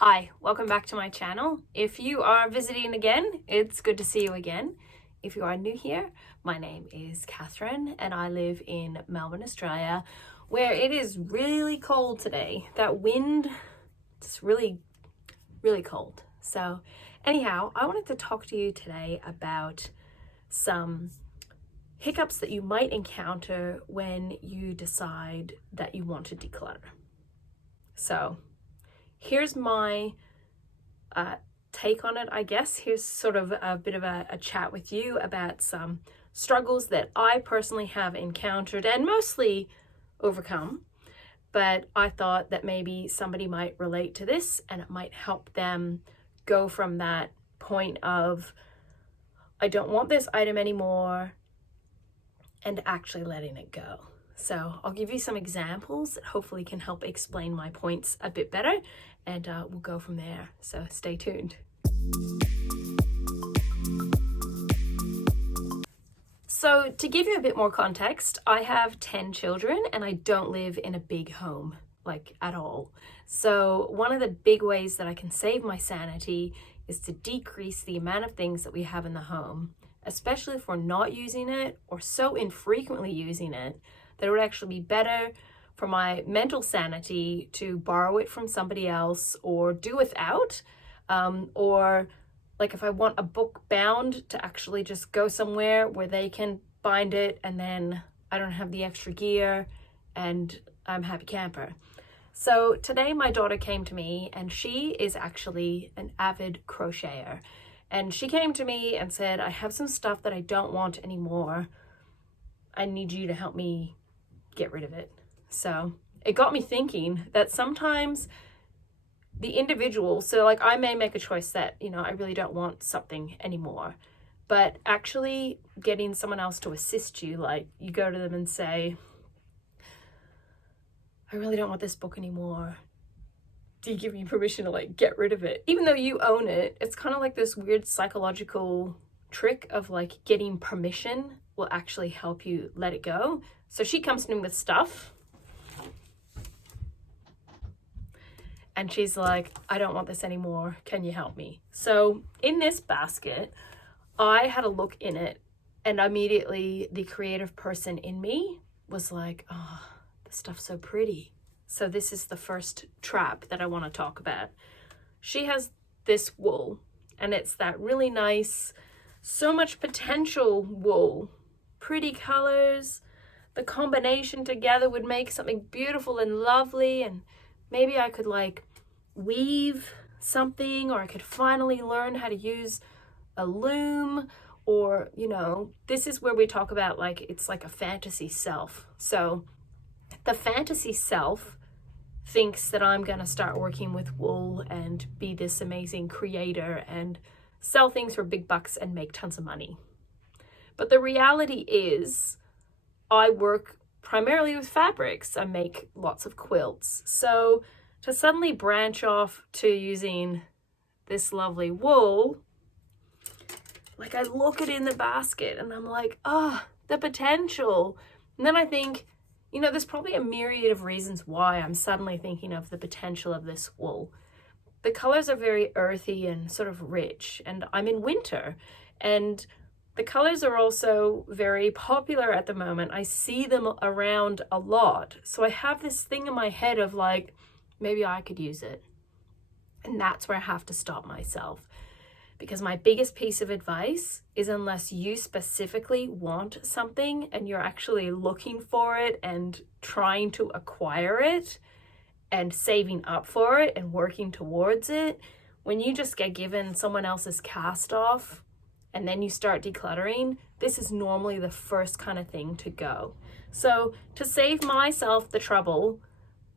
Hi, welcome back to my channel. If you are visiting again, it's good to see you again. If you are new here, my name is Katherine and I live in Melbourne, Australia, where it is really cold today. That wind, it's really cold. So anyhow, I wanted to talk to you today about some hiccups that you might encounter when you decide that you want to declutter. So here's my take on it, I guess. Here's sort of a bit of a chat with you about some struggles that I personally have encountered and mostly overcome. But I thought that maybe somebody might relate to this and it might help them go from that point of, I don't want this item anymore, and actually letting it go. So I'll give you some examples that hopefully can help explain my points a bit better, and we'll go from there. So stay tuned. So to give you a bit more context, I have 10 children and I don't live in a big home, like at all. So one of the big ways that I can save my sanity is to decrease the amount of things that we have in the home, especially if we're not using it or so infrequently using it that it would actually be better for my mental sanity to borrow it from somebody else or do without, or like if I want a book bound, to actually just go somewhere where they can bind it and then I don't have the extra gear and I'm happy camper. So today my daughter came to me and she is actually an avid crocheter. And she came to me and said, I have some stuff that I don't want anymore. I need you to help me get rid of it. So it got me thinking that sometimes the individual, so like I may make a choice that, I really don't want something anymore, but actually getting someone else to assist you, like you go to them and say, I really don't want this book anymore. Do you give me permission to like get rid of it? Even though you own it, it's kind of like this weird psychological trick of like getting permission will actually help you let it go. So she comes to me with stuff and she's like, I don't want this anymore. Can you help me? So in this basket, I had a look in it and immediately the creative person in me was like, oh, this stuff's so pretty. So this is the first trap that I want to talk about. She has this wool and it's that really nice, so much potential wool, pretty colors. The combination together would make something beautiful and lovely, and maybe I could like weave something, or I could finally learn how to use a loom, or this is where we talk about like it's like a fantasy self. So the fantasy self thinks that I'm gonna start working with wool and be this amazing creator and sell things for big bucks and make tons of money. But the reality is I work primarily with fabrics. I make lots of quilts. So to suddenly branch off to using this lovely wool, like I look at it in the basket and I'm like, the potential. And then I think, there's probably a myriad of reasons why I'm suddenly thinking of the potential of this wool. The colors are very earthy and sort of rich, and I'm in winter, and the colors are also very popular at the moment. I see them around a lot. So I have this thing in my head of like, maybe I could use it. And that's where I have to stop myself. Because my biggest piece of advice is, unless you specifically want something and you're actually looking for it and trying to acquire it and saving up for it and working towards it, when you just get given someone else's cast off and then you start decluttering, this is normally the first kind of thing to go. So to save myself the trouble,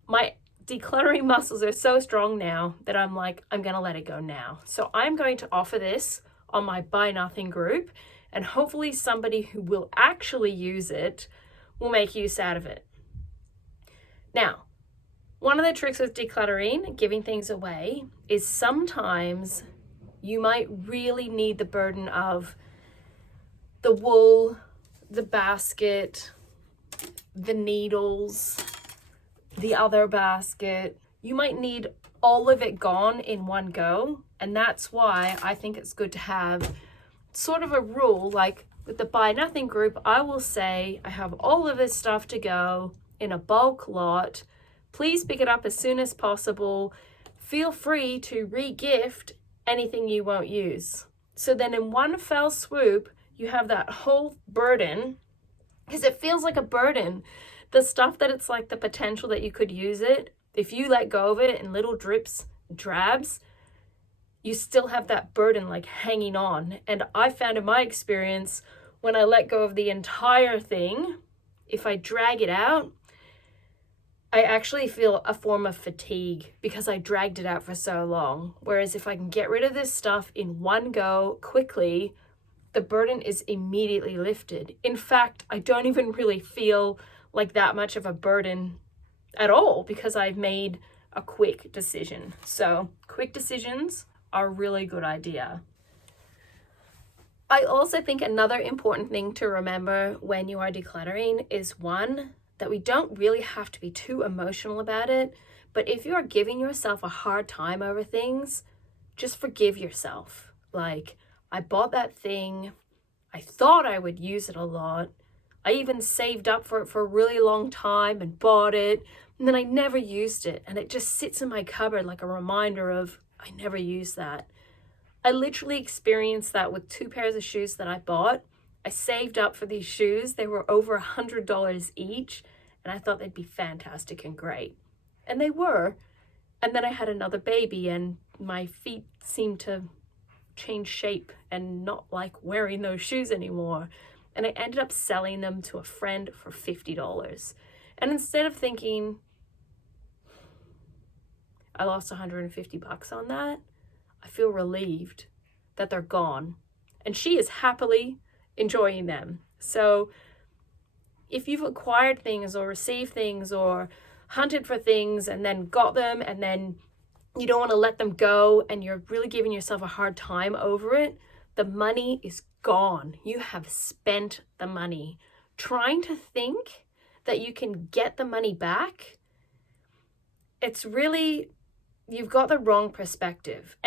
my decluttering muscles are so strong now that I'm like, I'm gonna let it go now. So I'm going to offer this on my Buy Nothing group, and hopefully somebody who will actually use it will make use out of it. Now, one of the tricks with decluttering, giving things away, is sometimes you might really need the burden of the wool, the basket, the needles, the other basket. You might need all of it gone in one go. And that's why I think it's good to have sort of a rule. Like with the buy nothing group, I will say I have all of this stuff to go in a bulk lot. Please pick it up as soon as possible. Feel free to re-gift anything you won't use. So then in one fell swoop, you have that whole burden, because it feels like a burden. The stuff that it's like the potential that you could use it, if you let go of it in little drips, drabs, you still have that burden like hanging on. And I found in my experience, when I let go of the entire thing, if I drag it out, I actually feel a form of fatigue because I dragged it out for so long. Whereas if I can get rid of this stuff in one go quickly, the burden is immediately lifted. In fact, I don't even really feel like that much of a burden at all because I've made a quick decision. So quick decisions are a really good idea. I also think another important thing to remember when you are decluttering is one, that we don't really have to be too emotional about it, but if you are giving yourself a hard time over things, just forgive yourself. Like, I bought that thing, I thought I would use it a lot, I even saved up for it for a really long time and bought it, and then I never used it, and it just sits in my cupboard like a reminder of, I never used that. I literally experienced that with 2 pairs of shoes that I bought. I saved up for these shoes. They were over $100 each, and I thought they'd be fantastic and great. And they were. And then I had another baby, and my feet seemed to change shape and not like wearing those shoes anymore. And I ended up selling them to a friend for $50. And instead of thinking, I lost $150 on that, I feel relieved that they're gone. And she is happily enjoying them. So if you've acquired things or received things or hunted for things and then got them and then you don't want to let them go and you're really giving yourself a hard time over it, the money is gone. You have spent the money. Trying to think that you can get the money back, it's really, you've got the wrong perspective.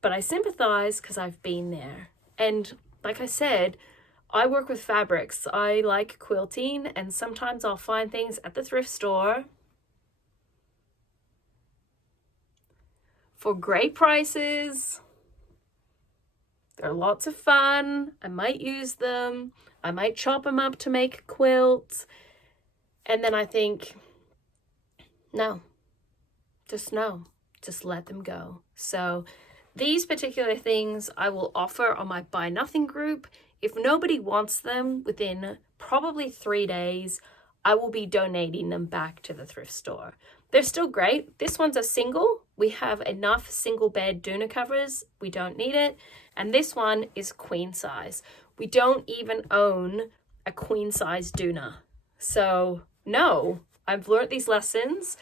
But I sympathize because I've been there. And like I said, I work with fabrics. I like quilting, and sometimes I'll find things at the thrift store for great prices. They're lots of fun. I might use them. I might chop them up to make quilts. And then I think, no, just let them go. So these particular things I will offer on my Buy Nothing group. If nobody wants them within probably 3 days, I will be donating them back to the thrift store. They're still great. This one's a single. We have enough single bed doona covers. We don't need it. And this one is queen size. We don't even own a queen size doona. So no, I've learned these lessons.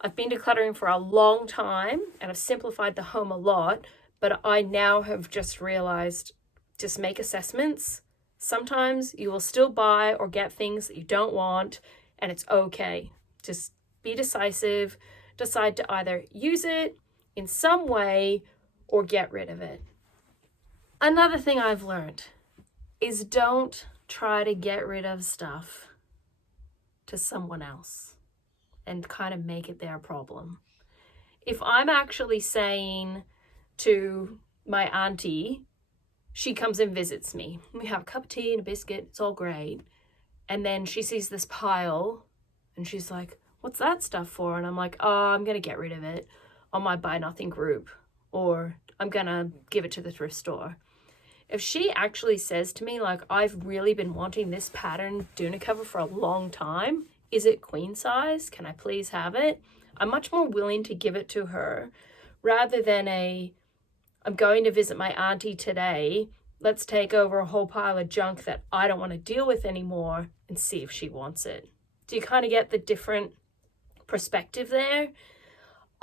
I've been decluttering for a long time and I've simplified the home a lot, but I now have just realized, just make assessments. Sometimes you will still buy or get things that you don't want, and it's okay. Just be decisive, decide to either use it in some way or get rid of it. Another thing I've learned is don't try to get rid of stuff to someone else and kind of make it their problem. If I'm actually saying to my auntie, she comes and visits me, we have a cup of tea and a biscuit, it's all great, and then she sees this pile and she's like, what's that stuff for? And I'm like, oh, I'm gonna get rid of it on my Buy Nothing group, or I'm gonna give it to the thrift store. If she actually says to me, like, I've really been wanting this pattern doona cover for a long time, is it queen size? Can I please have it? I'm much more willing to give it to her rather than I'm going to visit my auntie today, let's take over a whole pile of junk that I don't want to deal with anymore and see if she wants it. Do you kind of get the different perspective there?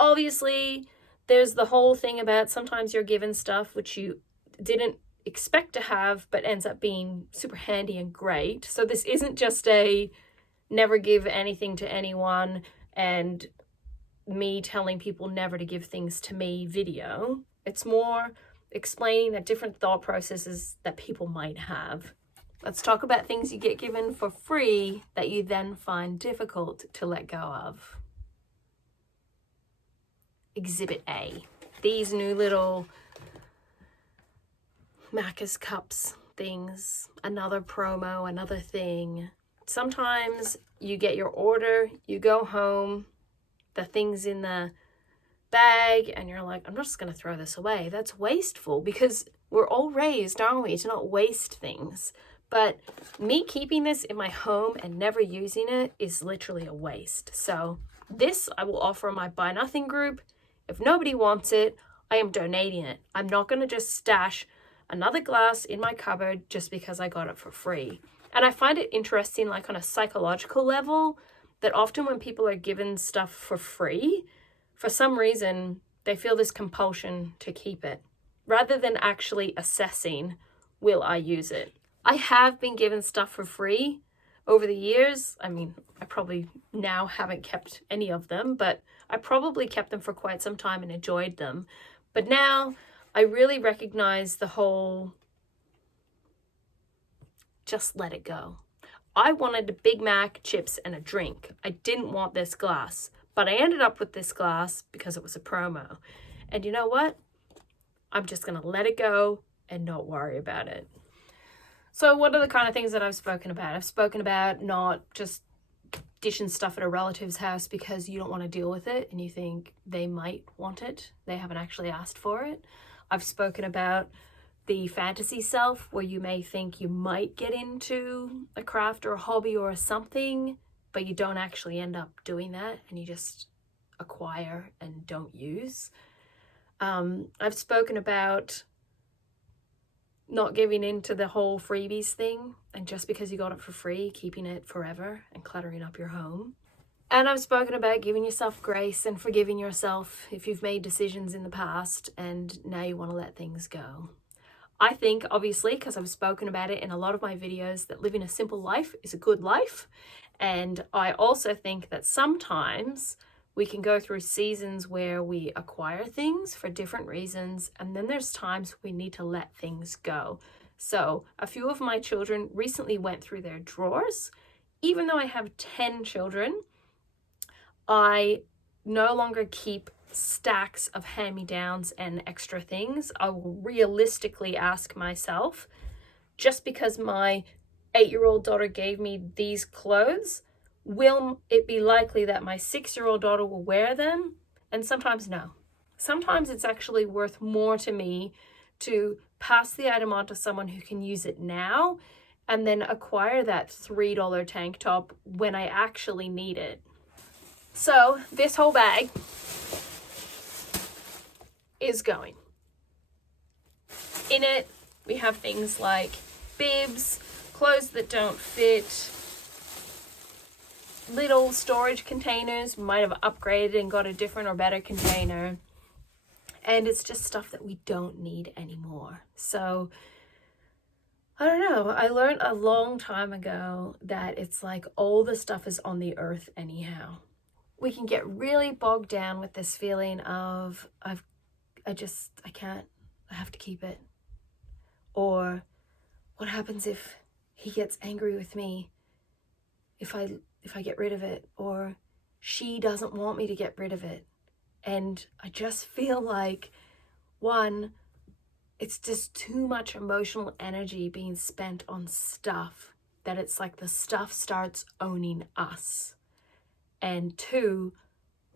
Obviously, there's the whole thing about sometimes you're given stuff which you didn't expect to have but ends up being super handy and great. So this isn't just a never give anything to anyone and me telling people never to give things to me video. It's more explaining the different thought processes that people might have. Let's talk about things you get given for free that you then find difficult to let go of. Exhibit A. These new little Macca's cups things, another promo, another thing. Sometimes you get your order, you go home, the thing's in the bag, and you're like, I'm just going to throw this away. That's wasteful, because we're all raised, aren't we, to not waste things. But me keeping this in my home and never using it is literally a waste. So this I will offer in my Buy Nothing group. If nobody wants it, I am donating it. I'm not going to just stash another glass in my cupboard just because I got it for free. And I find it interesting, like on a psychological level, that often when people are given stuff for free, for some reason, they feel this compulsion to keep it, rather than actually assessing, will I use it? I have been given stuff for free over the years. I mean, I probably now haven't kept any of them, but I probably kept them for quite some time and enjoyed them. But now I really recognize the whole just let it go. I wanted a Big Mac, chips, and a drink. I didn't want this glass, but I ended up with this glass because it was a promo. And you know what? I'm just going to let it go and not worry about it. So what are the kind of things that I've spoken about? I've spoken about not just dishing stuff at a relative's house because you don't want to deal with it and you think they might want it. They haven't actually asked for it. I've spoken about the fantasy self, where you may think you might get into a craft or a hobby or something, but you don't actually end up doing that and you just acquire and don't use. I've spoken about not giving into the whole freebies thing, and just because you got it for free, keeping it forever and cluttering up your home. And I've spoken about giving yourself grace and forgiving yourself if you've made decisions in the past and now you want to let things go. I think, obviously, because I've spoken about it in a lot of my videos, that living a simple life is a good life. And I also think that sometimes we can go through seasons where we acquire things for different reasons, and then there's times we need to let things go. So a few of my children recently went through their drawers. Even though I have 10 children, I no longer keep stacks of hand-me-downs and extra things. I will realistically ask myself, just because my 8-year-old daughter gave me these clothes, will it be likely that my 6-year-old daughter will wear them? And sometimes no. Sometimes it's actually worth more to me to pass the item on to someone who can use it now and then acquire that $3 tank top when I actually need it. So this whole bag is going. In it, we have things like bibs, clothes that don't fit, little storage containers. We might have upgraded and got a different or better container. And it's just stuff that we don't need anymore. So, I don't know. I learned a long time ago that it's like all the stuff is on the earth anyhow. We can get really bogged down with this feeling of, I can't, I have to keep it. Or what happens if he gets angry with me if I get rid of it, or she doesn't want me to get rid of it. And I just feel like, one, it's just too much emotional energy being spent on stuff that it's like the stuff starts owning us. And two,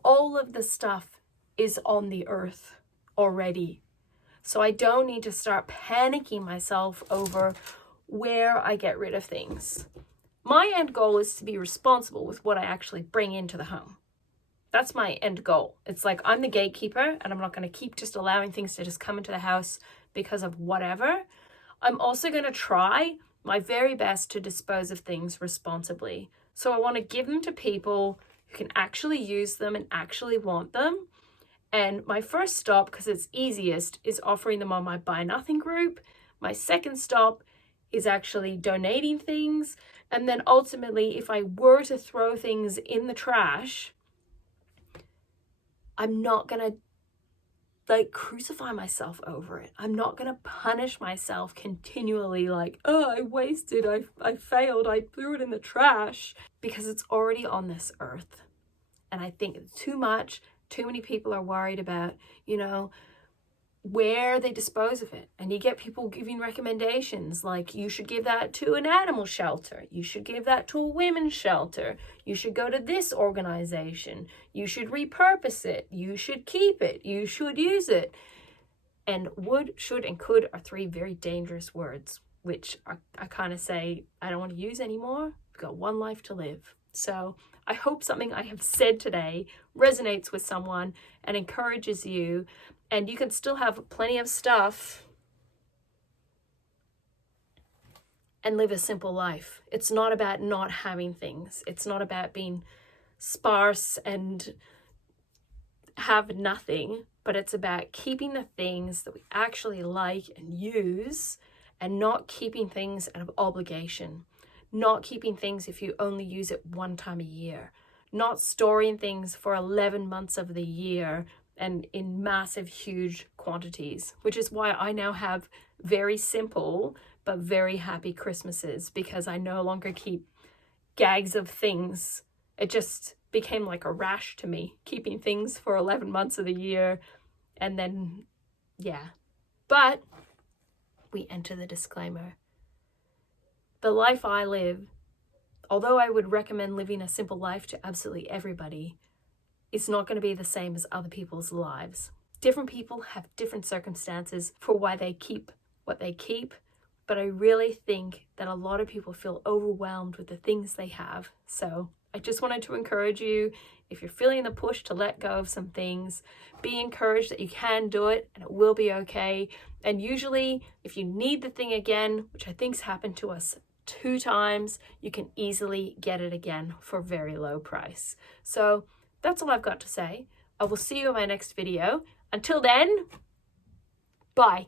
all of the stuff is on the earth already. So I don't need to start panicking myself over where I get rid of things. My end goal is to be responsible with what I actually bring into the home. That's my end goal. It's like I'm the gatekeeper and I'm not going to keep just allowing things to just come into the house because of whatever. I'm also going to try my very best to dispose of things responsibly. So I want to give them to people who can actually use them and actually want them. And my first stop, because it's easiest, is offering them on my Buy Nothing group. My second stop is actually donating things. And then ultimately, if I were to throw things in the trash, I'm not going to like crucify myself over it. I'm not going to punish myself continually like, oh, I wasted, I failed, I threw it in the trash, because it's already on this earth. And I think too many people are worried about, you know, where they dispose of it. And you get people giving recommendations like, you should give that to an animal shelter, you should give that to a women's shelter, you should go to this organization, you should repurpose it, you should keep it, you should use it. And would, should, and could are 3 very dangerous words, which I kind of say I don't want to use anymore. We've got one life to live. So I hope something I have said today resonates with someone and encourages you. And you can still have plenty of stuff and live a simple life. It's not about not having things. It's not about being sparse and have nothing, but it's about keeping the things that we actually like and use, and not keeping things out of obligation, not keeping things if you only use it 1 time a year, not storing things for 11 months of the year and in massive, huge quantities, which is why I now have very simple but very happy Christmases, because I no longer keep gags of things. It just became like a rash to me, keeping things for 11 months of the year. And then, yeah. But we enter the disclaimer. The life I live, although I would recommend living a simple life to absolutely everybody, it's not going to be the same as other people's lives. Different people have different circumstances for why they keep what they keep, but I really think that a lot of people feel overwhelmed with the things they have. So I just wanted to encourage you, if you're feeling the push to let go of some things, be encouraged that you can do it and it will be okay. And usually if you need the thing again, which I think's happened to us 2 times, you can easily get it again for a very low price. So that's all I've got to say. I will see you in my next video. Until then, bye.